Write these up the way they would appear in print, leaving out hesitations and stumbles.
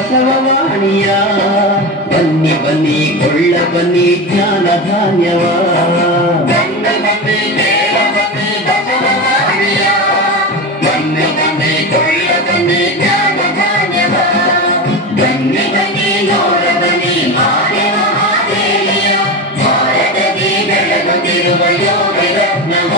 ಬಸವವಾಣಿಯ ಬನ್ನಿ ಬನ್ನಿ ಕೊಳ್ಳ ಬನ್ನಿ ಜ್ಞಾನ ಧಾನ್ಯವ ಬನ್ನಿ ಬನ್ನಿ ಕೊಳ್ಳ ಬನ್ನಿ ಜ್ಞಾನ ಧಾನ್ಯವ ಬನ್ನಿ ಬನ್ನಿ ನೋಡ ಬನ್ನಿ ಮಾತೆ ಮಹಾದೇವಿಯ ಭಾರತದಿ ಬೆಳಗುತ್ತಿರುವ ಯೋಗ ರತ್ನವ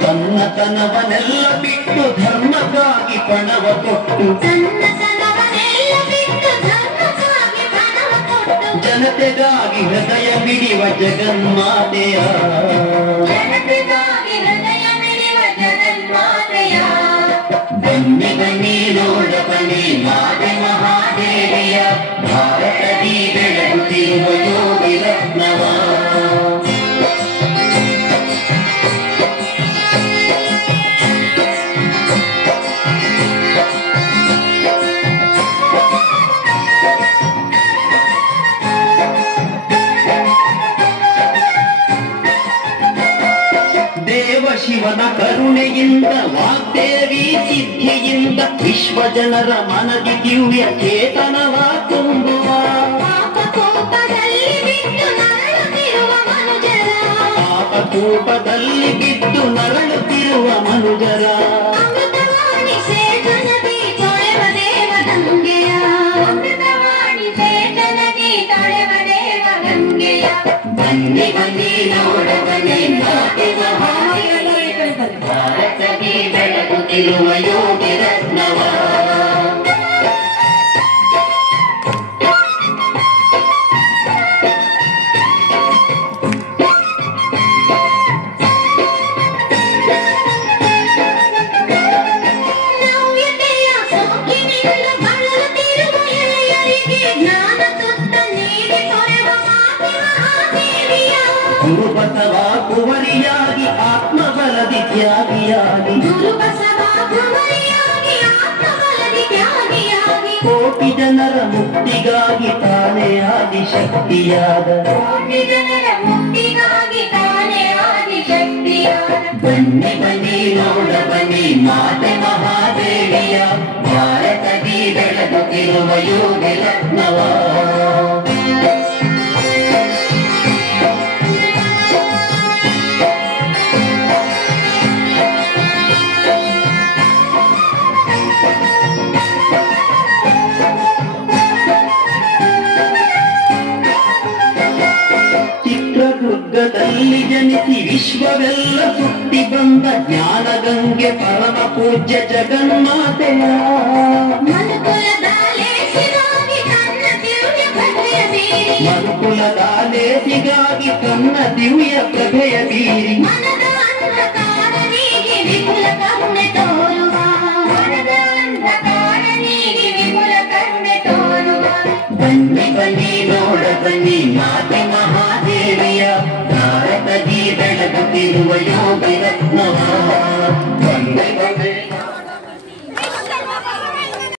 ತನ್ನತನವನೆಲ್ಲ ಬಿಟ್ಟು ಧರ್ಮಕ್ಕಾಗಿ ಪಣವ ಕೊಟ್ಟು ಜನತೆಗಾಗಿ ಹೃದಯ ಬಿಡಿವ ಜಗನ್ಮಾತೆಯ ಬನ್ನಿ ಬನ್ನಿ ನೋಡ ಬನ್ನಿ ಮಾತೆ ಮಹಾದೇವಿಯ ಭಾರತದಿ ಬೆಳಗುತ್ತಿರುವ ಯೋಗಿ ರತ್ನವ ಶಿವನ ಕರುಣೆಯಿಂದ ವಾಗ್ದೇವಿ ಸಿದ್ಧಿಯಿಂದ ವಿಶ್ವ ಜನರ ಮನದಿ ದಿವ್ಯ ಚೇತನವ ತುಂಬುವ ಪಾಪಕೂಪದಲ್ಲಿ ಬಿದ್ದು ನರಳುತ್ತಿರುವ ಮನುಜರ ಬನ್ನಿ ಬನ್ನಿ ನೋಡ ಬನ್ನಿ ಮಾತೆ ಭಾರತದಿ ಬೆಳಗುತ್ತಿರುವ ಯೋಗಿ ರತ್ನವ ಗುರುಬಸವ ಕುವರಿಯಾಗಿ ಆತ್ಮಬಲದಿ ತ್ಯಾಗಿಯಾಗಿ ಕೋಟಿ ಜನರ ಮುಕ್ತಿಗಾಗಿ ತಾನೇ ಆದಿಶಕ್ತಿಯಾದ ಬನ್ನಿ ಬನ್ನಿ ನೋಡ ಬನ್ನಿ ಮಾತೆ ಮಹಾದೇವಿಯ ಭಾರತದಿ ಬೆಳಗುತ್ತಿರುವ ಯೋಗಿ ರತ್ನವ ದುರ್ಗದಲ್ಲಿ ಜನಿಸಿ ವಿಶ್ವವೆಲ್ಲ ಸುತ್ತಿ ಬಂದ ಜ್ಞಾನ ಗಂಗೆ ಪರಮ ಪೂಜ್ಯ ಜಗನ್ಮಾತೆಯ ಮನುಕುಲದ ಲೇಸಿಗಾಗಿ ತನ್ನ ದಿವ್ಯ ಪ್ರಭೆಯ ಬೀರಿ ಬನ್ನಿ ಬನ್ನಿ ನೋಡ ಬನ್ನಿ ಮಾತೆ ಮಹಾದೇವಿಯ ಭಾರತದಿ ಬೆಳಗುತ್ತಿರುವ ಯೋಗಿ ರತ್ನವ